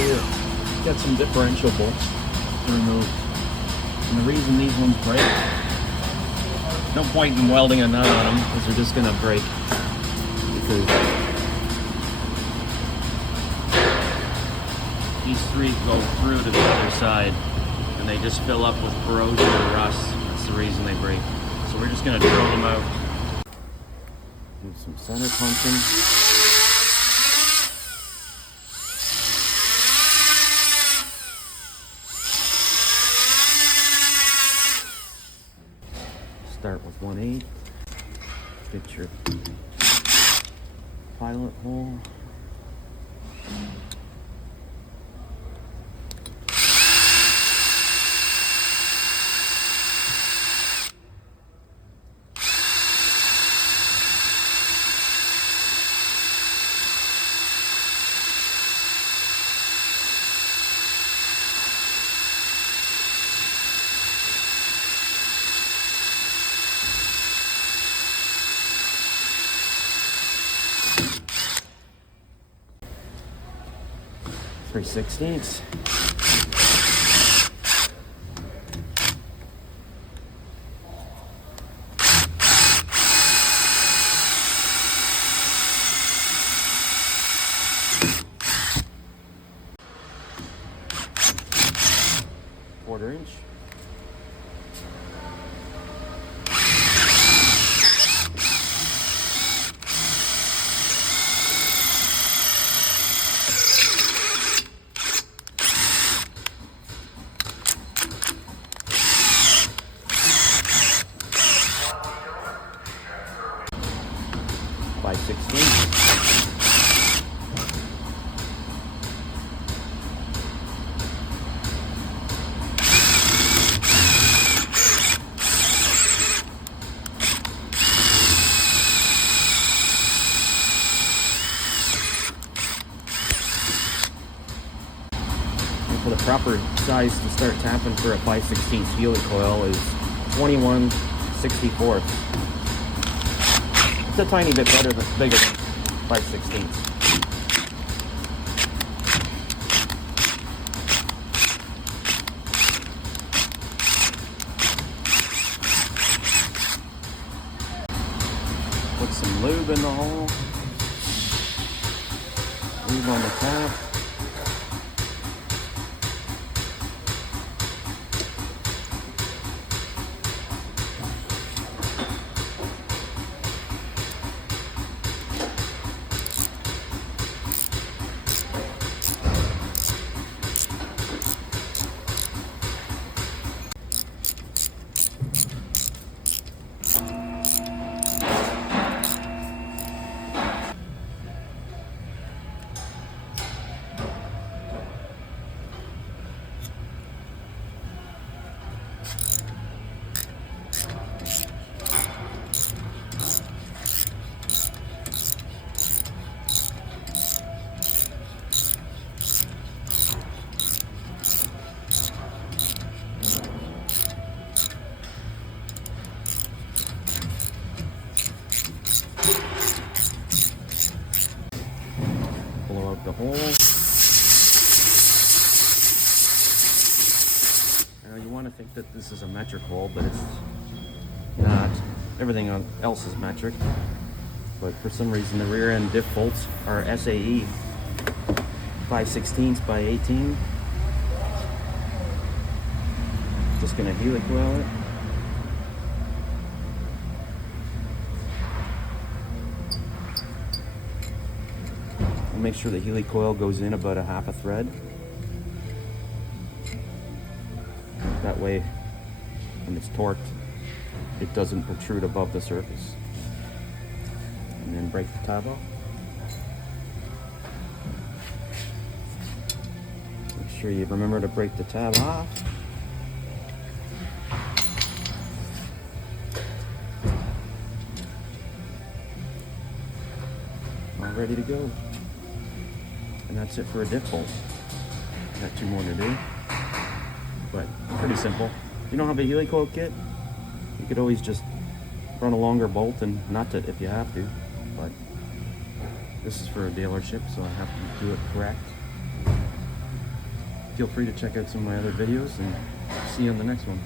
So we've got some differential bolts to remove. And the reason these ones break, no point in welding a nut on them because they're just gonna break. Because these three go through to the other side and they just fill up with corrosion or rust. That's the reason they break. So we're just gonna drill them out. Do some center punching. Start with 1/8. Get your pilot hole. Three 3/16. Quarter inch. By 16. For the proper size to start tapping for a 5/16 Heli-coil is 21/64. It's a tiny bit bigger than 5/16. Put some lube in the hole. Lube on the tap. Blow out the hole. Now you want to think that this is a metric hole, but it's not. Everything else is metric, but for some reason the rear end diff bolts are SAE 5/16 by 18. Just gonna heli-coil it. Make sure the heli-coil goes in about a half a thread. That way, when it's torqued, it doesn't protrude above the surface. And then break the tab off. Make sure you remember to break the tab off. All ready to go. And that's it for a diff bolt. Got two more to do, but pretty simple. If you don't have a heli-coil kit, you could always just run a longer bolt and nut it if you have to, but this is for a dealership, so I have to do it correct. feel free to check out some of my other videos, and see you on the next one.